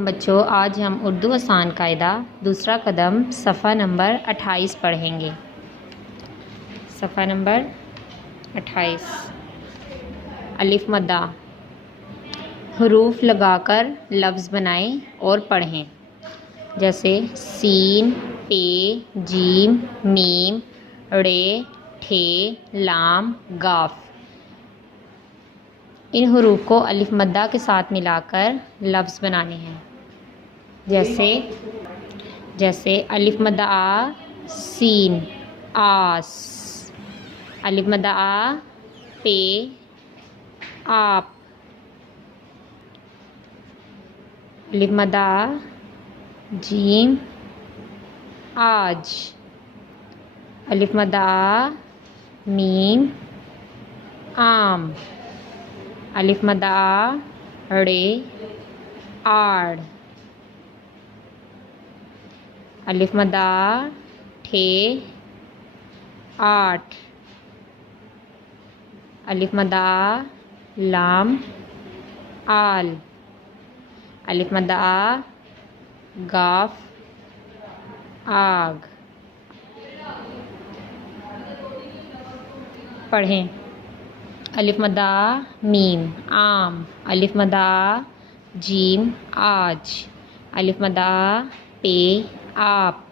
बच्चों, आज हम उर्दू आसान कायदा दूसरा कदम सफ़ा नंबर 28 पढ़ेंगे। सफ़ा नंबर 28। अलिफ मद्दा। हरूफ लगाकर लफ्ज़ बनाएं और पढ़ें, जैसे सीन, पे, जीम, मीम, रे, ठे, लाम, गाफ। इन हरूफ को अलिफ मद्दा के साथ मिलाकर लफ्ज़ बनाने हैं, जैसे अलिफ मद्दा आ, सीन, आस। अलिफ मद्दा आ, पे, आप। अलिफ मद्दा आ, जीम, आज। अलिफ मद्दा आ, मीम, आम। अलिफ मद्दा आ, रे, आड़। अलिफ मद्दा आ, ठे, आठ। अलिफ मद्दा आ, लाम, आल। अलिफ मद्दा आ, गाफ, आग। पढ़ें। अलिफ मद्दा आ, मीम, आम। अलिफ मद्दा आ, जीम, आज। अलिफ मद्दा आ, पे, आप।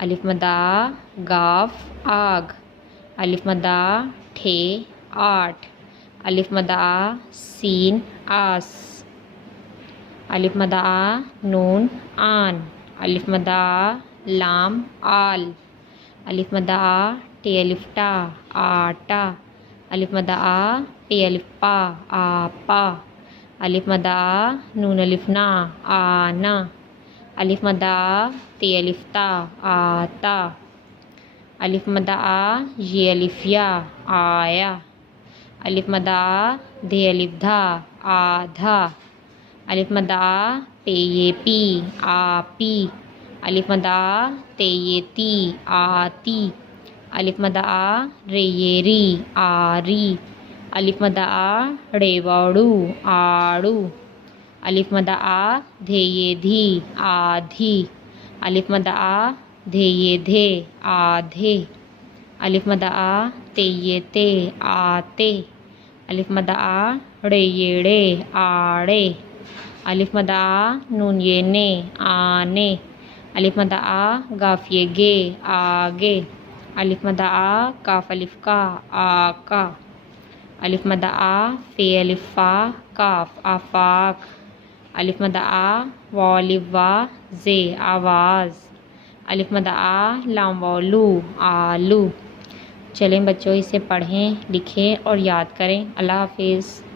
अलिफ मद्दा आ, गाफ, आग। अलिफ मद्दा आ, ठे, आठ। अलिफ मद्दा आ, सीन, आस। अलिफ मद्दा आ, नून, आन। अलिफ मद्दा आ, लाम, आल। अलिफ मद्दा आ, टे अलिफ टा, आटा। अलिफ मद्दा आ, पे अलिफ पा, आपा। अलिफ मद्दा आ, नून अलिफ ना, आना। अलिफ मद्दा आ, ते अलिफ ता, आता। अलिफ मद्दा आ, ये अलिफ या, आया। अलिफ मद्दा आ, धे अलिफ धा, आधा। अलिफ मद्दा आ, पे ये पी, आपी। अलिफ मद्दा आ, ते ये ती, आती। अलिफ मद्दा आ, रे ये री, आरी। अलिफ मद्दा आ, रे वाड़ू, आड़ू। अलिफ मद्दा आ, धे ये धी, आधी। अलिफ मद्दा आ, धे ये धे, आधे। अलिफ मद्दा आ, ते ये ते, आते। अलिफ मद्दा आ, रे ये रे, आड़े। अलिफ मद्दा आ, नून ये ने, आने। अलिफ मद्दा आ, गाफ ये गे, आगे। अलिफ मद्दा आ, काफ अलिफ का, आका। अलिफ मद्दा आ, फे अलिफ फा, काफ, आफाक। अलिफ मद्दा आ, वाव अलिफ वा, जे, आवाज़। अलिफ मद्दा आ, लाम वाव लू, आलू। चलें बच्चों, इसे पढ़ें, लिखें और याद करें। अल्लाह हाफिज़।